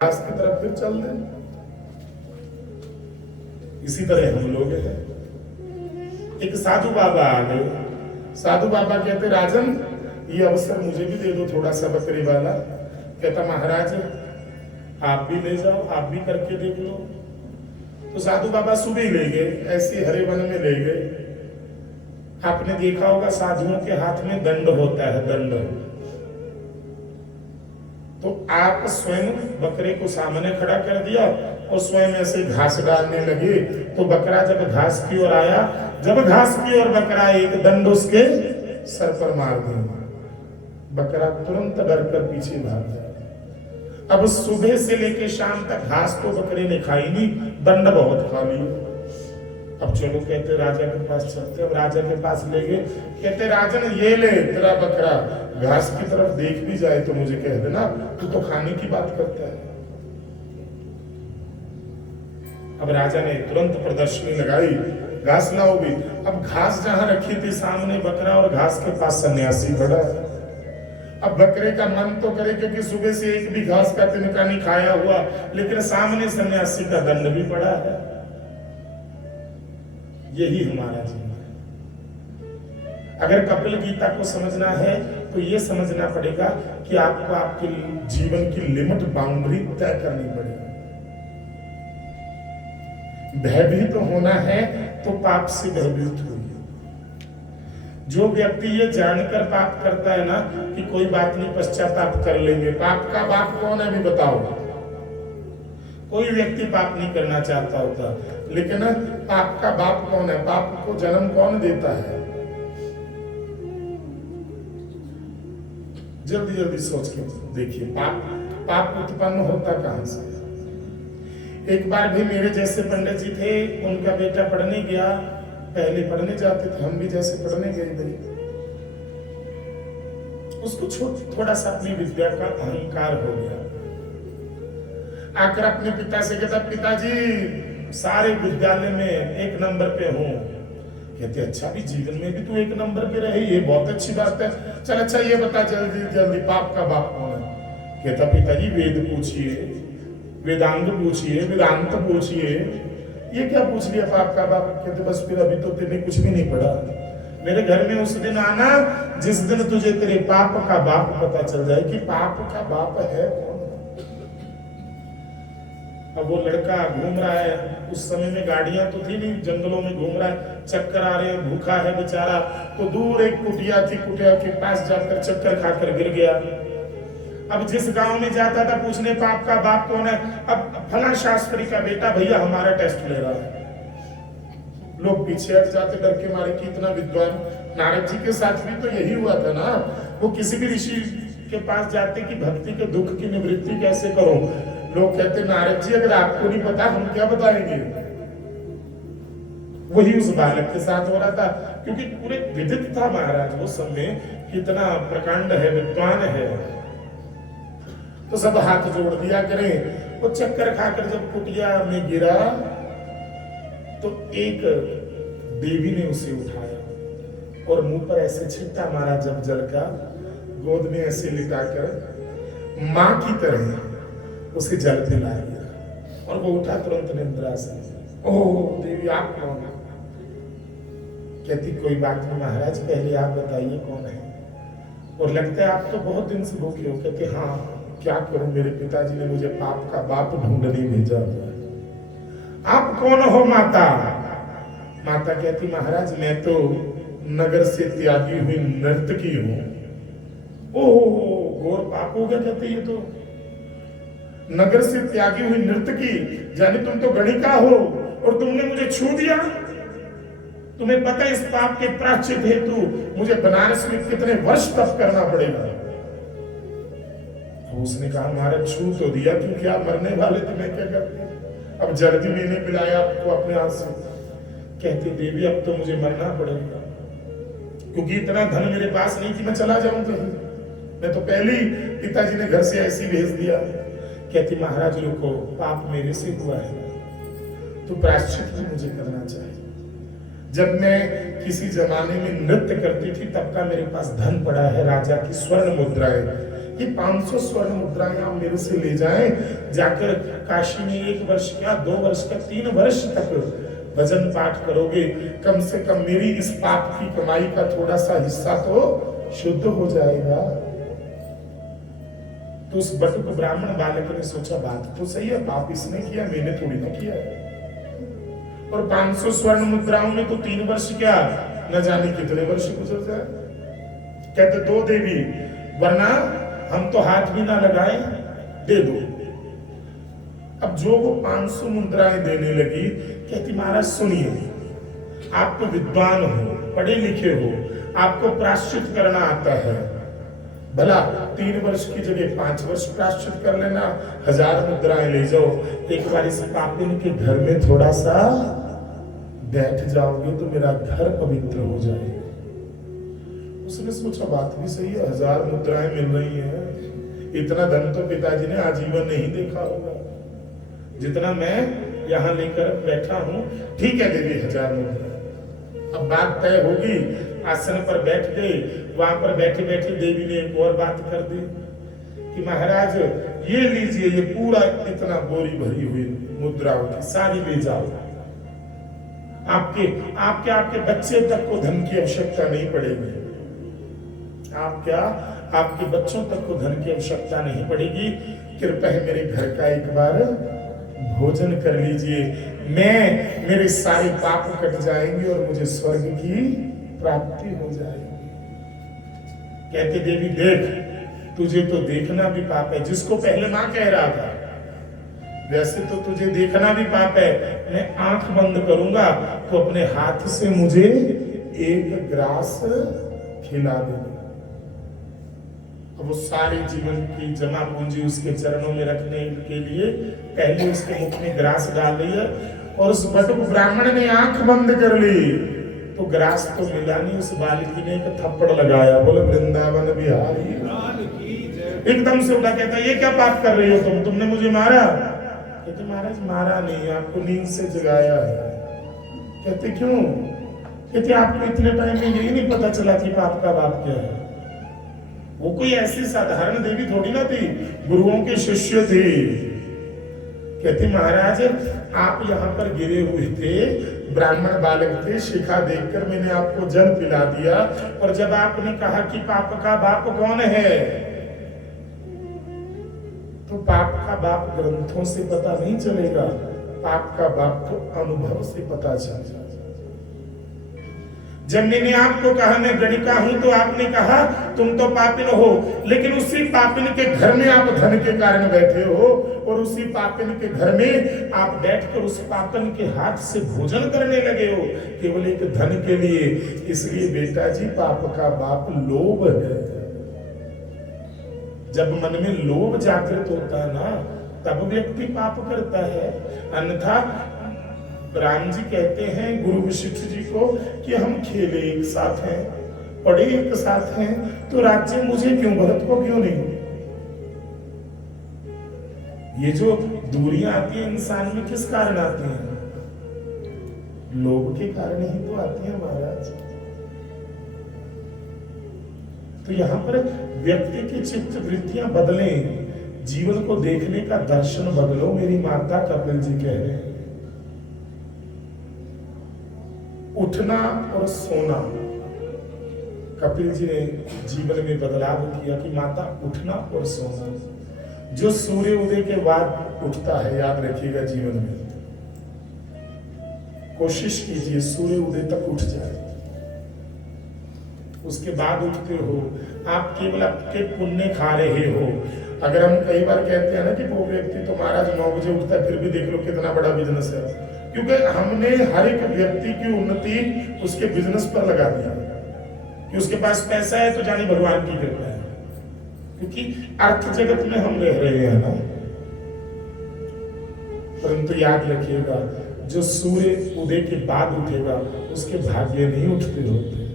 घास की तरफ फिर चल दें। इसी तरह हम लोग हैं। एक साधु बाबा आ गए। साधु बाबा कहते राजन ये अवसर मुझे भी दे दो थोड़ा सा बकरी वाला। कहता महाराज आप भी ले जाओ, आप भी करके देख लो। तो साधु बाबा सुबह ले गए, ऐसे हरे वन में ले गए। आपने देखा होगा साधुओं के हाथ में दंड होता है, दंड। तो आप स्वयं बकरे को सामने खड़ा कर दिया और स्वयं ऐसे घास डालने लगे। तो बकरा जब घास की ओर आया, जब घास की ओर बकरा एक दंड उसके सर पर मार दिया, बकरा तुरंत डरकर पीछे भाग गया। अब सुबह से लेकर शाम तक घास तो बकरे ने खाई नहीं, दंड बहुत खा ली। अब चलो कहते राजा के पास चलते। अब राजा के पास ले गए। कहते राजन ये ले तेरा बकरा, घास की तरफ देख भी जाए तो मुझे कह देना, तू तो खाने की बात करता है। अब राजा ने तुरंत प्रदर्शनी लगाई, घास लाओगी। अब घास जहां रखी थी सामने बकरा और घास के पास सन्यासी खड़ा है। अब बकरे का मन तो करे क्योंकि सुबह से एक भी घास का तिनका नहीं खाया हुआ, लेकिन सामने सन्यासी का दंड भी पड़ा है। यही हमारा जीवन है। अगर कपिल गीता को समझना है तो ये समझना पड़ेगा कि आपको आपके जीवन की लिमिट, बाउंड्री तय करनी पड़ेगी। भयभीत तो होना है तो पाप से भयभीत होइए। जो व्यक्ति ये जानकर पाप करता है ना कि कोई बात नहीं पश्चाताप कर लेंगे, पाप का बाप कौन है अभी बताओ। कोई व्यक्ति पाप नहीं करना चाहता होता, लेकिन पाप का बाप कौन है? पाप को जन्म कौन देता है? जल्दी जल्दी सोच के देखिए, पाप उत्पन्न होता कहां से? एक बार भी मेरे जैसे पंडित जी थे, उनका बेटा पढ़ने गया। पहले पढ़ने जाते थे, हम भी जैसे पढ़ने गए थे। उसको थोड़ा सा अपनी विद्या का अहंकार हो गया। आकर अपने पिता से कहता पिताजी सारे विद्यालय में एक नंबर पे हूँ। कहते अच्छा भी जीवन में भी तू एक नंबर पे रहे, ये बहुत अच्छी बात है। चल अच्छा ये बता जल्दी जल्दी पाप का बाप कौन है? कहता पिताजी वेद पूछिए, वेदांग पूछिए, वेदांत पूछिए। ये क्या पूछ लिया पाप का बाप? कहते बस फिर अभी तो तेने कुछ भी नहीं पढ़ा। मेरे घर में उस दिन आना जिस दिन तुझे तेरे पाप का बाप पता चल जाए कि पाप का बाप है कौन। अब वो लड़का घूम रहा है, उस समय में गाड़ियां तो थी नहीं, जंगलों में घूम रहा है, चक्कर आ रहे हैं, भूखा है बेचारा। तो दूर एक कुटिया थी, कुटिया के पास जाकर चक्कर खाकर गिर गया। अब जिस गांव में जाता था पूछने पाप का बाप कौन है, अब फला शास्त्री का बेटा भैया हमारा टेस्ट ले रहा है। लोग पीछे हट जाते डर के मारे कि इतना विद्वान। नारद जी के साथ भी तो यही हुआ था ना। वो किसी भी ऋषि के पास जाते कि भक्ति के दुख की निवृत्ति कैसे करो। लोग कहते नारद जी अगर आपको नहीं पता हम क्या बताएंगे। वही उस बालक के साथ हो रहा था, क्योंकि पूरे विदित था महाराज वो समय, कितना प्रकांड है, विद्वान है। तो सब हाथ जोड़ दिया करें। वो चक्कर खाकर जब कुटिया में गिरा तो एक देवी ने उसे उठाया और मुंह पर ऐसे छिट्टा मारा जब जल का, गोद में ऐसे लिटाकर मां की तरह उसे जल पिला दिया और वो उठा तुरंत निद्रा से। ओह देवी आप कौन? कहती कोई बात नहीं महाराज, पहले आप बताइए कौन है। और लगता है आप तो बहुत दिन से भूखे हो। कहते हाँ क्या करूं, मेरे पिताजी ने मुझे पाप का बाप ढूंढने भेजा हुआ है। आप कौन हो माता? माता कहती महाराज मैं तो नगर से त्यागी हुई नर्तकी हूं। ओह घोर पाप हो गया। कहते ये तो नगर से त्यागी हुई नर्तकी, जाने तुम तो गणिका हो और तुमने मुझे छू दिया। तुम्हें पता है इस पाप के प्रायश्चित हेतु मुझे बनारस में कितने वर्ष तप करना पड़ेगा। उसने कहा महाराज छू तो दिया, तुम क्या मरने वाले थे, मैं क्या करती। अब जल्दी मैंने पिलाया आपको अपने हाथ से। कहती देवी अब तो मुझे मरना पड़ेगा, क्योंकि इतना धन मेरे पास नहीं कि मैं चला जाऊं कहीं। मैं तो पहले ही पिताजी ने घर से ऐसे भेज दिया। कहती महाराज रुको, पाप मेरे से हुआ है तो प्रायश्चित भी मुझे करना चाहिए। जब मैं किसी जमाने में नृत्य करती थी तब का मेरे पास धन पड़ा है, राजा की स्वर्ण मुद्राएं। ये 500 स्वर्ण मुद्राएं आप मेरे से ले जाएं, जाकर काशी में 1 वर्ष क्या 2 वर्ष का 3 वर्ष तक भजन पाठ करोगे, कम से कम मेरी इस पाप की कमाई का थोड़ा सा हिस्सा तो शुद्ध हो जाएगा। तो उस बटुक ब्राह्मण बालक ने सोचा बात तो सही है, पाप इसने किया, मैंने थोड़ी ना किया है। और 500 स्वर्ण मुद्राओं में तो 3 वर्ष क्या न जाने कितने वर्ष गुजर जाए। कहते 2 देवी, वरना हम तो हाथ भी ना लगाए, दे दो। अब जो वो 500 मुद्राएं देने लगी, कहती महाराज सुनिए, आप तो विद्वान हो, पढ़े लिखे हो, आपको प्रायश्चित करना आता है, भला 3 वर्ष की जगह 5 वर्ष प्रायश्चित कर लेना, 1000 मुद्राएं ले जाओ, एक बार इस पापिन के घर में थोड़ा सा बैठ जाओगे तो मेरा घर पवित्र हो जाएगा। उसने सोचा बात भी सही है, 1000 मुद्राएं मिल रही हैं, इतना धन तो पिताजी ने आजीवन नहीं देखा होगा जितना मैं यहाँ लेकर बैठा हूँ। ठीक है देवी, 1000 मुद्रा। अब बात तय होगी, आसन पर बैठ गए, वहां पर बैठे बैठे देवी ने एक और बात कर दी कि महाराज ये लीजिए, ये पूरा इतना बोरी भरी हुई मुद्राओं की सारी ले जाओ, आपके बच्चे तक को धन की आवश्यकता नहीं पड़ेगी, आपके बच्चों तक को धन की आवश्यकता नहीं पड़ेगी। कृपया मेरे घर का एक बार भोजन कर लीजिए, मेरे सारे पाप कट जाएंगे और मुझे स्वर्ग की प्राप्ति हो जाएगी। कहते देवी देख, तुझे तो देखना भी पाप है, जिसको पहले मां कह रहा था, वैसे तो तुझे देखना भी पाप है, मैं आंख बंद करूंगा तो अपने हाथ से मुझे 1 ग्रास खिला देना। अब वो सारे जीवन की जमा पूंजी उसके चरणों में रखने के लिए पहले उसके मुख में ग्रास डाल रही है, और उस बटुक ब्राह्मण ने आंख बंद कर ली तो ग्रास तो मिला नहीं, उस बालिकी ने एक थप्पड़ लगाया, बोले वृंदावन बिहारी। एकदम से उठा, कहता ये क्या पाप कर रही हो तुमने मुझे मारा। कहते महाराज मारा नहीं, आपको नींद से जगाया है। कहते क्यों। कहते आपको इतने टाइम में यही नहीं पता चला कि पाप का बाप क्या है। वो कोई ऐसी साधारण देवी थोड़ी ना थी, गुरुओं के शिष्य थे। कहते महाराज आप यहाँ पर गिरे हुए थे, ब्राह्मण बालक थे, शिखा देखकर मैंने आपको जल पिला दिया, और जब आपने कहा कि पाप का बाप कौन है, तो पाप का बाप ग्रंथों से पता नहीं चलेगा, पाप का बाप तो अनुभव से पता चल जाएगा। जब मैंने आपको कहा मैं गणिका हूं, तो आपने कहा तुम तो पापिन हो, लेकिन उसी पापिन के घर में आप धन के कारण बैठे हो, और उसी पापिन के घर में आप बैठकर उस पापिन के हाथ से भोजन करने लगे हो, केवल एक धन के लिए। इसलिए बेटा जी, पाप का बाप लोभ है। जब मन में लोभ जागृत होता है ना, तब व्यक्ति पाप करता है। अन्यथा राम जी कहते हैं गुरु वशिष्ठ जी को कि हम खेले एक साथ हैं, पढ़े एक साथ हैं, तो राज्य मुझे क्यों, भरत को क्यों नहीं। ये जो दूरियां आती है इंसान में किस कारण आती हैं? लोभ के कारण ही तो आती है महाराज। तो यहां पर व्यक्ति की चित्त वृत्तियां बदलें, जीवन को देखने का दर्शन बदलो। मेरी माता कपिल जी कह रहे हैं, उठना और सोना। कपिल जी ने जीवन में बदलाव किया कि माता उठना और सोना। जो सूर्य उदय के बाद उठता है, याद रखिएगा जीवन में, कोशिश कीजिए सूर्य उदय तक उठ जाए, उसके बाद उठते हो, आप केवल आपके पुण्य खा रहे हो। अगर हम कई बार कहते हैं ना कि वो व्यक्ति तो महाराज 9 बजे उठता है, फिर भी देख लो कितना बड़ा बिजनेस है, क्योंकि हमने हर एक व्यक्ति की उन्नति उसके बिजनेस पर लगा दिया कि उसके पास पैसा है तो जाने भगवान की कृपा है, क्योंकि अर्थ जगत में हम रह रहे हैं ना। परंतु याद रखिएगा, जो सूर्य उदय के बाद उठेगा उसके भाग्य नहीं उठते होते,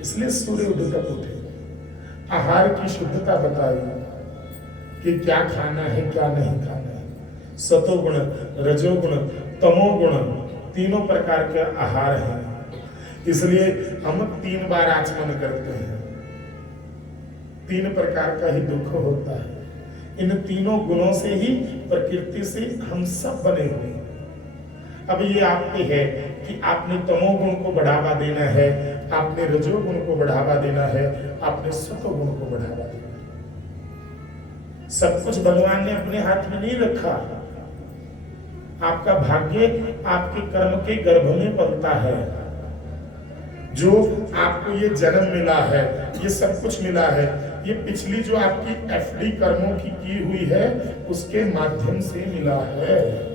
इसलिए सूर्य उदय तक उठे। आहार की शुद्धता बताई कि क्या खाना है क्या नहीं खाना है। सतोगुण, रजोगुण, तमोगुण, तीनों प्रकार के आहार हैं। इसलिए हम 3 बार आचमन करते हैं। तीन प्रकार का ही दुख होता है। इन तीनों गुणों से ही, प्रकृति से हम सब बने हुए हैं। अब ये आप पे है कि आपने तमोगुण को बढ़ावा देना है, आपने रजोगुण को बढ़ावा देना है, आपने सतोगुण को बढ़ावा देना है। सब कुछ भगवान ने अपने हाथ में नहीं रखा। आपका भाग्य आपके कर्म के गर्भ में पलता है। जो आपको ये जन्म मिला है, ये सब कुछ मिला है, ये पिछली जो आपकी एफडी कर्मों की हुई है उसके माध्यम से मिला है।